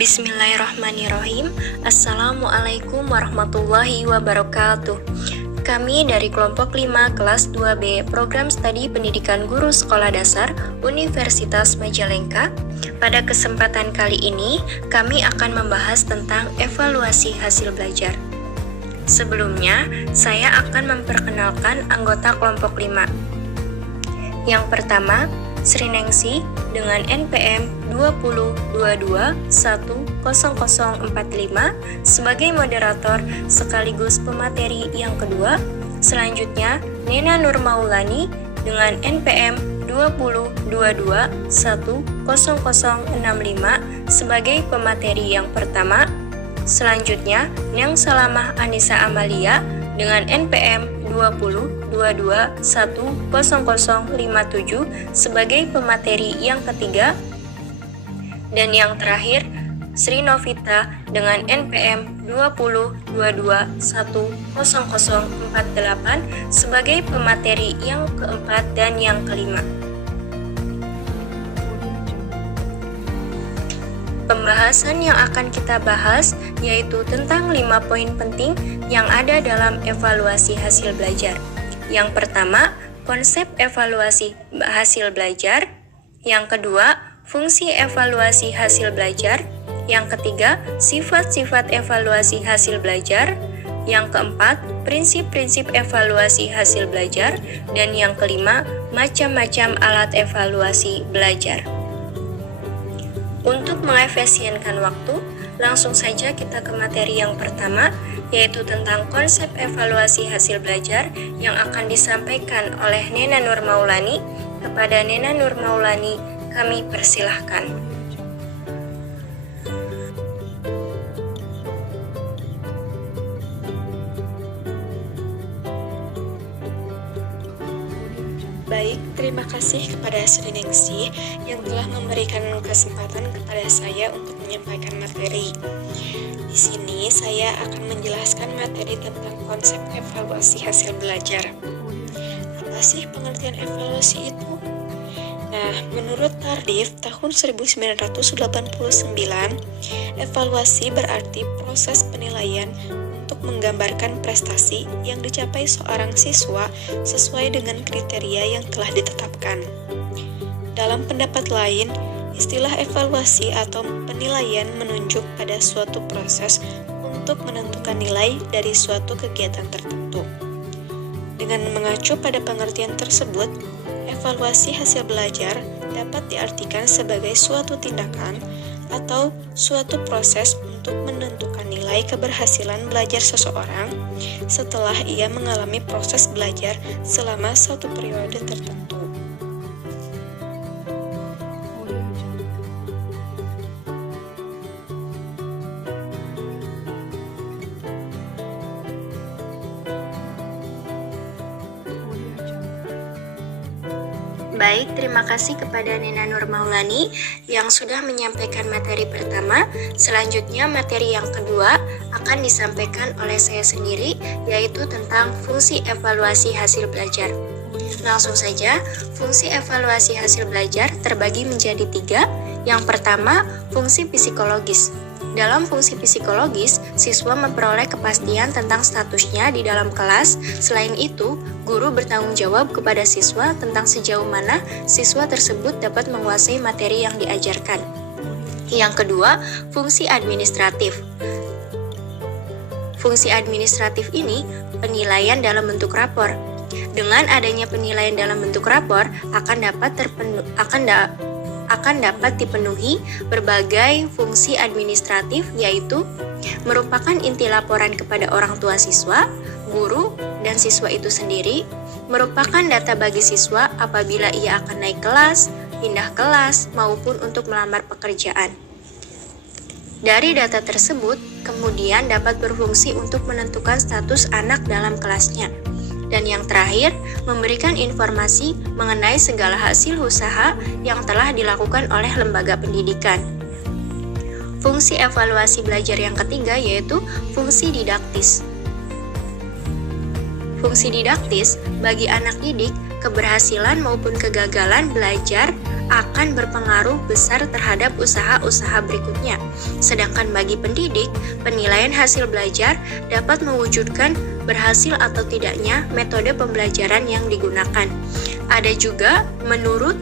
Bismillahirrahmanirrahim. Assalamualaikum warahmatullahi wabarakatuh. Kami dari kelompok 5 kelas 2B Program Studi Pendidikan Guru Sekolah Dasar Universitas Majalengka. Pada kesempatan kali ini, kami akan membahas tentang evaluasi hasil belajar. Sebelumnya, saya akan memperkenalkan anggota kelompok 5. Yang pertama, Sri Nengsi dengan NPM 2022100045 sebagai moderator sekaligus pemateri yang kedua. Selanjutnya, Nena Nur Maulani dengan NPM 2022100065 sebagai pemateri yang pertama. Selanjutnya, Neng Salamah Anissa Amalia dengan NPM 2022100057 sebagai pemateri yang ketiga. Dan yang terakhir, Sri Novita dengan NPM 2022100048 sebagai pemateri yang keempat dan yang kelima. Pembahasan yang akan kita bahas yaitu tentang 5 poin penting yang ada dalam evaluasi hasil belajar. Yang pertama, konsep evaluasi hasil belajar. Yang kedua, fungsi evaluasi hasil belajar. Yang ketiga, sifat-sifat evaluasi hasil belajar. Yang keempat, prinsip-prinsip evaluasi hasil belajar. Dan yang kelima, macam-macam alat evaluasi belajar. Untuk mengefisienkan waktu, langsung saja kita ke materi yang pertama, yaitu tentang konsep evaluasi hasil belajar yang akan disampaikan oleh Nena Nur Maulani. Kepada Nena Nur Maulani, kami persilahkan. Baik, terima kasih kepada Sri Nengsi yang telah memberikan kesempatan kepada saya untuk menyampaikan materi. Di sini saya akan menjelaskan materi tentang konsep evaluasi hasil belajar. Apa sih pengertian evaluasi itu? Nah, menurut Tardif tahun 1989, evaluasi berarti proses penilaian untuk menggambarkan prestasi yang dicapai seorang siswa sesuai dengan kriteria yang telah ditetapkan. Dalam pendapat lain, istilah evaluasi atau penilaian menunjuk pada suatu proses untuk menentukan nilai dari suatu kegiatan tertentu. Dengan mengacu pada pengertian tersebut, evaluasi hasil belajar dapat diartikan sebagai suatu tindakan atau suatu proses untuk menentukan nilai keberhasilan belajar seseorang setelah ia mengalami proses belajar selama suatu periode tertentu. Baik, terima kasih kepada Nena Nur Maulani yang sudah menyampaikan materi pertama. Selanjutnya, materi yang kedua akan disampaikan oleh saya sendiri, yaitu tentang fungsi evaluasi hasil belajar. Langsung saja, fungsi evaluasi hasil belajar terbagi menjadi 3. Yang pertama, fungsi psikologis. Dalam fungsi psikologis, siswa memperoleh kepastian tentang statusnya di dalam kelas. Selain itu, guru bertanggung jawab kepada siswa tentang sejauh mana siswa tersebut dapat menguasai materi yang diajarkan. Yang kedua, fungsi administratif. Fungsi administratif ini penilaian dalam bentuk rapor. Dengan adanya penilaian dalam bentuk rapor akan dapat dipenuhi berbagai fungsi administratif, yaitu merupakan inti laporan kepada orang tua siswa, guru, dan siswa itu sendiri, merupakan data bagi siswa apabila ia akan naik kelas, pindah kelas, maupun untuk melamar pekerjaan. Dari data tersebut, kemudian dapat berfungsi untuk menentukan status anak dalam kelasnya. Dan yang terakhir, memberikan informasi mengenai segala hasil usaha yang telah dilakukan oleh lembaga pendidikan. Fungsi evaluasi belajar yang ketiga yaitu fungsi didaktis. Fungsi didaktis bagi anak didik, keberhasilan maupun kegagalan belajar akan berpengaruh besar terhadap usaha-usaha berikutnya. Sedangkan bagi pendidik, penilaian hasil belajar dapat mewujudkan berhasil atau tidaknya metode pembelajaran yang digunakan. Ada juga menurut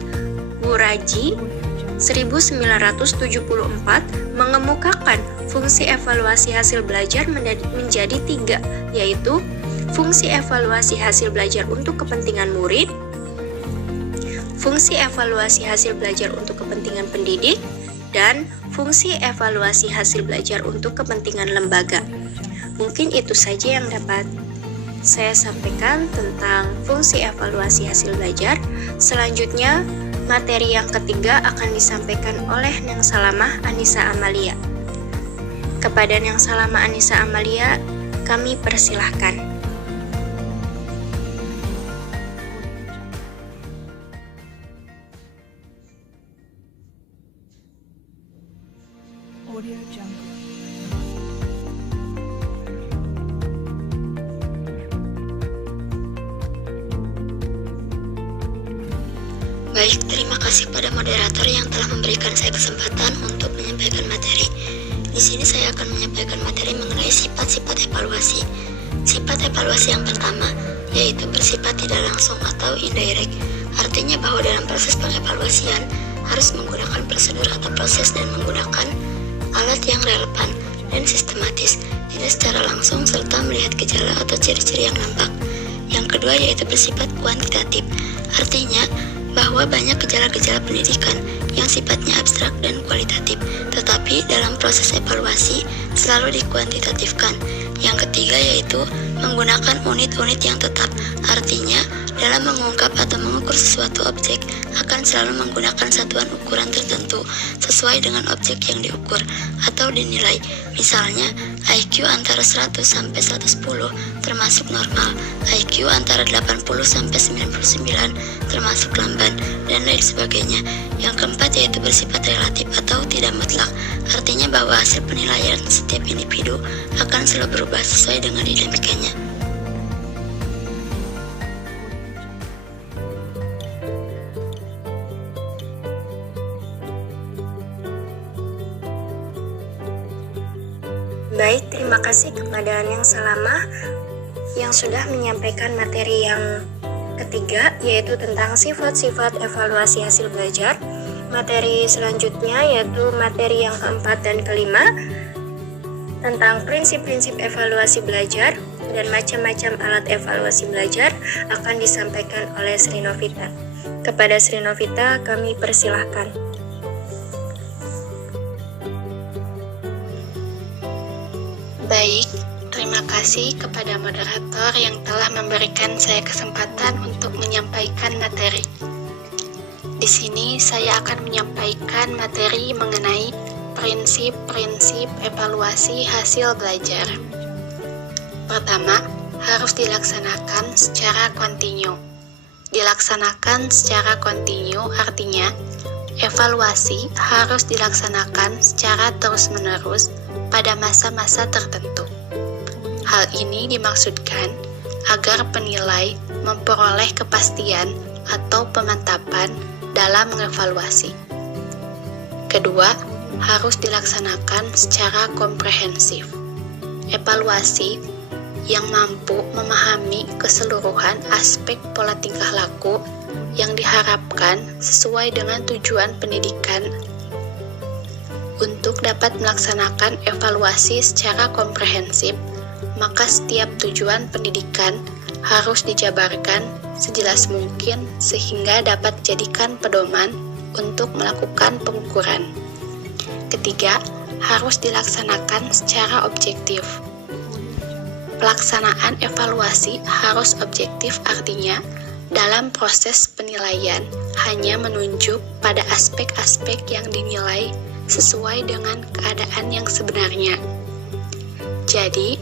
Buraji 1974 mengemukakan fungsi evaluasi hasil belajar menjadi 3, yaitu fungsi evaluasi hasil belajar untuk kepentingan murid, fungsi evaluasi hasil belajar untuk kepentingan pendidik, dan fungsi evaluasi hasil belajar untuk kepentingan lembaga. Mungkin itu saja yang dapat saya sampaikan tentang fungsi evaluasi hasil belajar. Selanjutnya, materi yang ketiga akan disampaikan oleh Neng Salamah Anissa Amalia. Kepada Neng Salamah Anissa Amalia, kami persilahkan. Audio Jungle. Baik, terima kasih pada moderator yang telah memberikan saya kesempatan untuk menyampaikan materi. Di sini saya akan menyampaikan materi mengenai sifat-sifat evaluasi. Sifat evaluasi yang pertama yaitu bersifat tidak langsung atau indirect. Artinya bahwa dalam proses pengevaluasian harus menggunakan prosedur atau proses dan menggunakan alat yang relevan dan sistematis, tidak secara langsung serta melihat gejala atau ciri-ciri yang nampak. Yang kedua yaitu bersifat kuantitatif. Artinya bahwa banyak gejala-gejala pendidikan yang sifatnya abstrak dan kualitatif, tetapi dalam proses evaluasi selalu dikuantitatifkan. Yang ketiga yaitu menggunakan unit-unit yang tetap. Artinya dalam mengungkap atau mengukur sesuatu objek akan selalu menggunakan satuan ukuran tertentu sesuai dengan objek yang diukur atau dinilai. Misalnya IQ antara 100 sampai 110 termasuk normal, IQ antara 80 sampai 99 termasuk lamban, dan lain sebagainya. Yang keempat yaitu bersifat relatif atau tidak mutlak. Artinya bahwa hasil penilaian setiap individu akan selalu berubah sesuai dengan dinamikanya. Baik, terima kasih kepada Neng Salamah yang sudah menyampaikan materi yang ketiga, yaitu tentang sifat-sifat evaluasi hasil belajar. Materi selanjutnya yaitu materi yang keempat dan kelima tentang prinsip-prinsip evaluasi belajar dan macam-macam alat evaluasi belajar akan disampaikan oleh Sri Novita. Kepada Sri Novita kami persilahkan. Baik, terima kasih kepada moderator yang telah memberikan saya kesempatan untuk menyampaikan materi. Di sini saya akan menyampaikan materi mengenai prinsip-prinsip evaluasi hasil belajar. Pertama, harus dilaksanakan secara kontinu. Dilaksanakan secara kontinu artinya evaluasi harus dilaksanakan secara terus-menerus pada masa-masa tertentu. Hal ini dimaksudkan agar penilai memperoleh kepastian atau pemantapan dalam mengevaluasi. Kedua, harus dilaksanakan secara komprehensif. Evaluasi yang mampu memahami keseluruhan aspek pola tingkah laku yang diharapkan sesuai dengan tujuan pendidikan. Untuk dapat melaksanakan evaluasi secara komprehensif, maka setiap tujuan pendidikan harus dijabarkan sejelas mungkin sehingga dapat dijadikan pedoman untuk melakukan pengukuran. Ketiga, harus dilaksanakan secara objektif. Pelaksanaan evaluasi harus objektif, artinya dalam proses penilaian hanya menunjuk pada aspek-aspek yang dinilai sesuai dengan keadaan yang sebenarnya. Jadi,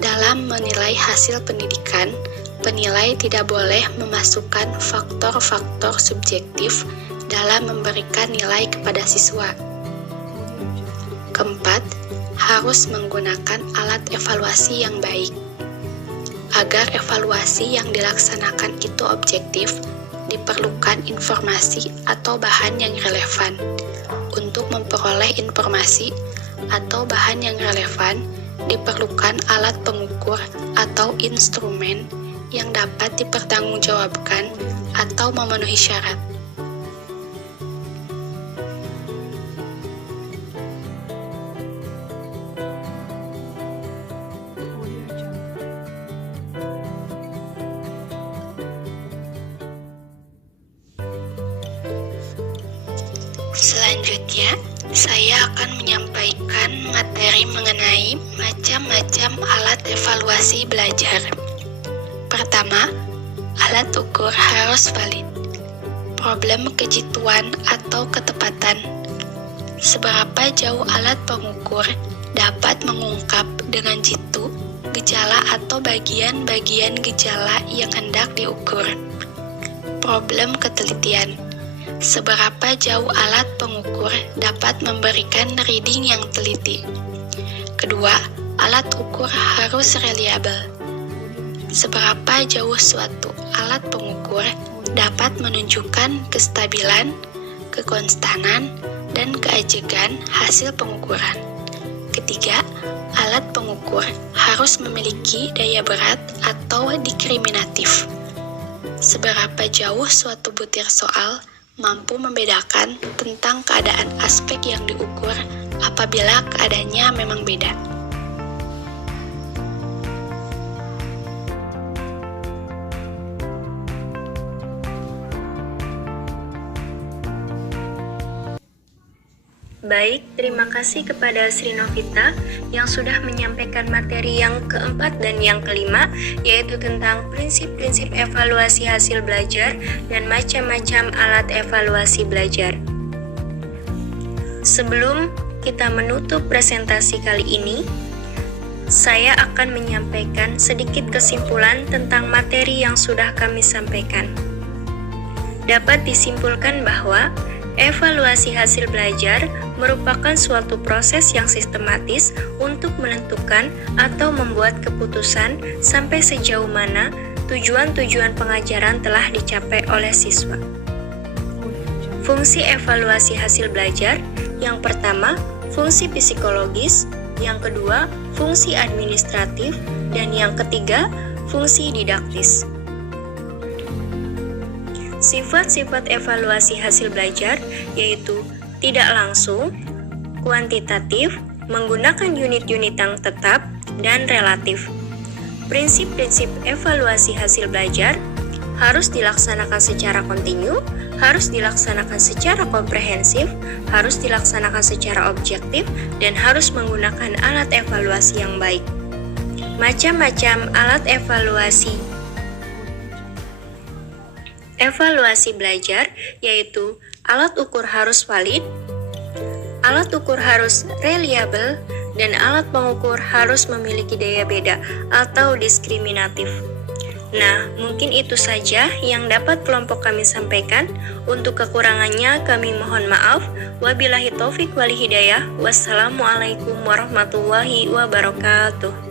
dalam menilai hasil pendidikan, penilai tidak boleh memasukkan faktor-faktor subjektif dalam memberikan nilai kepada siswa. Keempat, harus menggunakan alat evaluasi yang baik. Agar evaluasi yang dilaksanakan itu objektif, diperlukan informasi atau bahan yang relevan. Untuk memperoleh informasi atau bahan yang relevan, diperlukan alat pengukur atau instrumen yang dapat dipertanggungjawabkan atau memenuhi syarat. Selanjutnya, saya akan menyampaikan materi mengenai macam-macam alat evaluasi belajar. Pertama, alat ukur harus valid. Problem kejituan atau ketepatan. Seberapa jauh alat pengukur dapat mengungkap dengan jitu gejala atau bagian-bagian gejala yang hendak diukur. Problem ketelitian. Seberapa jauh alat pengukur dapat memberikan reading yang teliti. Kedua, alat ukur harus reliable. Seberapa jauh suatu alat pengukur dapat menunjukkan kestabilan, kekonstanan, dan keajegan hasil pengukuran. Ketiga, alat pengukur harus memiliki daya berat atau diskriminatif. Seberapa jauh suatu butir soal mampu membedakan tentang keadaan aspek yang diukur apabila keadaannya memang beda. Baik, terima kasih kepada Sri Novita yang sudah menyampaikan materi yang keempat dan yang kelima, yaitu tentang prinsip-prinsip evaluasi hasil belajar dan macam-macam alat evaluasi belajar. Sebelum kita menutup presentasi kali ini, saya akan menyampaikan sedikit kesimpulan tentang materi yang sudah kami sampaikan. Dapat disimpulkan bahwa evaluasi hasil belajar merupakan suatu proses yang sistematis untuk menentukan atau membuat keputusan sampai sejauh mana tujuan-tujuan pengajaran telah dicapai oleh siswa. Fungsi evaluasi hasil belajar, yang pertama, fungsi psikologis, yang kedua, fungsi administratif, dan yang ketiga, fungsi didaktis. Sifat-sifat evaluasi hasil belajar yaitu tidak langsung, kuantitatif, menggunakan unit-unit yang tetap, dan relatif. Prinsip-prinsip evaluasi hasil belajar harus dilaksanakan secara kontinu, harus dilaksanakan secara komprehensif, harus dilaksanakan secara objektif, dan harus menggunakan alat evaluasi yang baik. Macam-macam alat evaluasi belajar yaitu alat ukur harus valid, alat ukur harus reliable, dan alat pengukur harus memiliki daya beda atau diskriminatif. Nah, mungkin itu saja yang dapat kelompok kami sampaikan. Untuk kekurangannya kami mohon maaf. Wabillahi taufik wal hidayah. Wassalamualaikum warahmatullahi wabarakatuh.